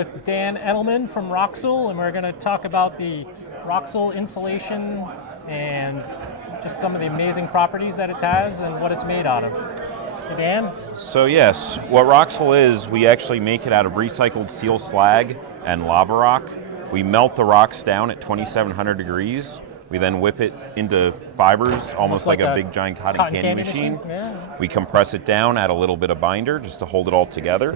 with Dan Edelman from Roxul, and we're going to talk about the Roxul insulation and just some of the amazing properties that it has and what it's made out of. Hey, Dan? So yes, what Roxul is, we actually make it out of recycled steel slag and lava rock. We melt the rocks down at 2,700 degrees. We then whip it into fibers, almost like a big giant cotton candy machine. Yeah. We compress it down, add a little bit of binder just to hold it all together.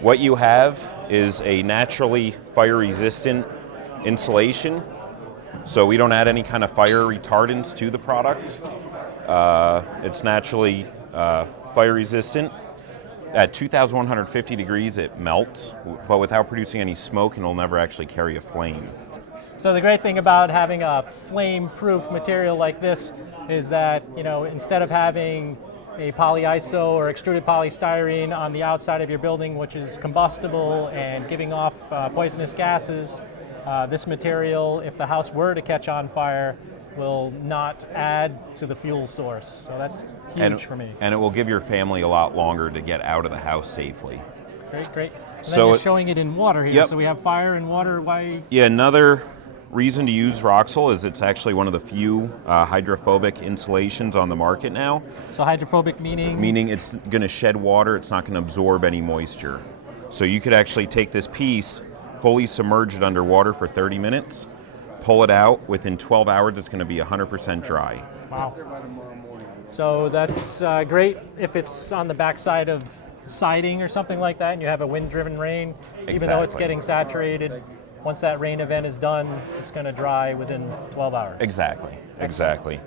What you have is a naturally fire-resistant insulation. So we don't add any kind of fire retardants to the product. It's naturally fire-resistant. At 2,150 degrees, it melts, but without producing any smoke, and it'll never actually carry a flame. So the great thing about having a flame-proof material like this is that, instead of having a polyiso or extruded polystyrene on the outside of your building, which is combustible and giving off poisonous gases, this material, if the house were to catch on fire, will not add to the fuel source. So that's huge for me. And it will give your family a lot longer to get out of the house safely. Great. And then you're showing it in water here. Yep. So we have fire and water. Why? Yeah, another reason to use Roxul is it's actually one of the few hydrophobic insulations on the market now. So hydrophobic meaning? Meaning it's going to shed water, it's not going to absorb any moisture. So you could actually take this piece, fully submerge it underwater for 30 minutes, pull it out, within 12 hours it's going to be 100% dry. Wow. So that's great if it's on the backside of siding or something like that and you have a wind-driven rain. Exactly. Even though it's getting saturated, once that rain event is done, it's going to dry within 12 hours. Exactly.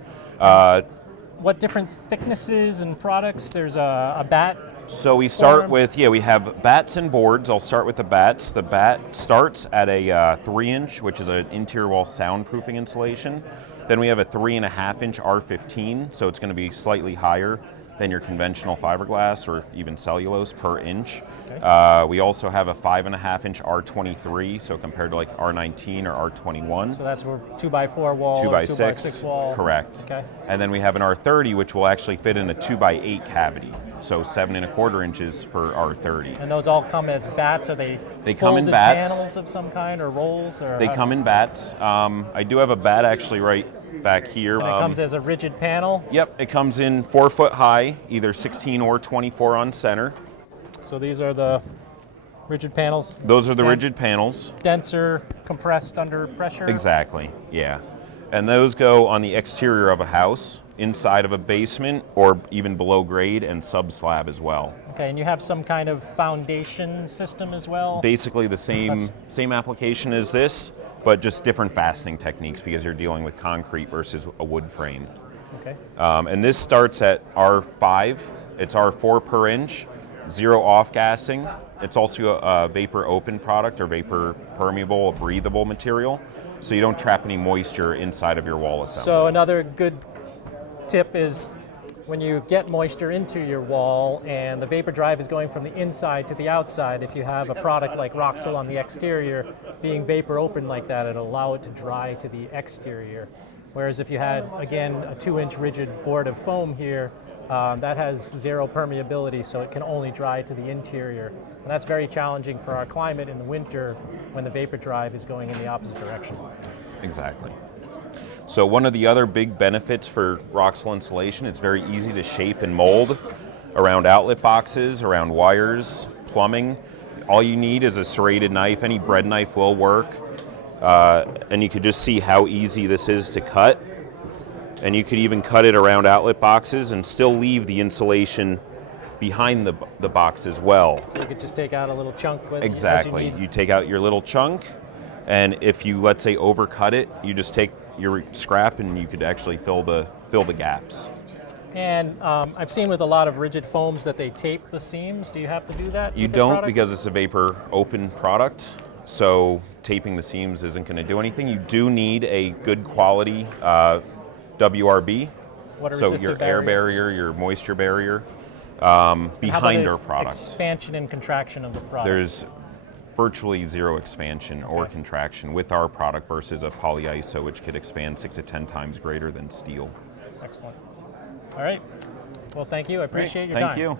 What different thicknesses and products? There's a bat. So we start with, we have bats and boards. I'll start with the bats. The bat starts at a 3-inch, which is an interior wall soundproofing insulation. Then we have a 3.5-inch R15, so it's going to be slightly higher than your conventional fiberglass or even cellulose per inch. Okay. We also have a 5.5-inch R23, so compared to like R19 or R21. So that's for 2x4 wall, 2x6 wall. Correct. Okay. And then we have an R30, which will actually fit in a 2x8 cavity, so 7.25 inches for R30. And those all come as bats? Are they come in bats. Panels of some kind or rolls? Or they come in bats. I do have a bat actually right back here. And it comes as a rigid panel? Yep, it comes in 4 foot high, either 16 or 24 on center. So these are the rigid panels? Those are the rigid panels. Denser, compressed under pressure? Exactly, yeah. And those go on the exterior of a house, inside of a basement, or even below grade and sub-slab as well. Okay, and you have some kind of foundation system as well? Basically the same application as this, but just different fastening techniques because you're dealing with concrete versus a wood frame. Okay. And this starts at R5. It's R4 per inch, 0 off-gassing. It's also a vapor open product or vapor permeable, breathable material, so you don't trap any moisture inside of your wall assembly. So another good tip is when you get moisture into your wall and the vapor drive is going from the inside to the outside, if you have a product like Roxul on the exterior, being vapor open like that, it'll allow it to dry to the exterior. Whereas if you had, again, a 2-inch rigid board of foam here, that has 0 permeability, so it can only dry to the interior. And that's very challenging for our climate in the winter when the vapor drive is going in the opposite direction. Exactly. So one of the other big benefits for Roxul insulation, it's very easy to shape and mold around outlet boxes, around wires, plumbing. All you need is a serrated knife. Any bread knife will work. And you could just see how easy this is to cut. And you could even cut it around outlet boxes and still leave the insulation behind the box as well. So you could just take out a little chunk with Exactly. as you need. You take out your little chunk, and if you, let's say, overcut it, you just take your scrap and you could actually fill the gaps. And I've seen with a lot of rigid foams that they tape the seams. Do you have to do that? You don't, because it's a vapor open product, so taping the seams isn't going to do anything. You do need a good quality WRB, so your air barrier, your moisture barrier, behind our product. Expansion and contraction of the product. There's virtually 0 expansion or contraction with our product versus a polyiso, which could expand 6 to 10 times greater than steel. Excellent. All right. Well, thank you. I appreciate your time. Thank you.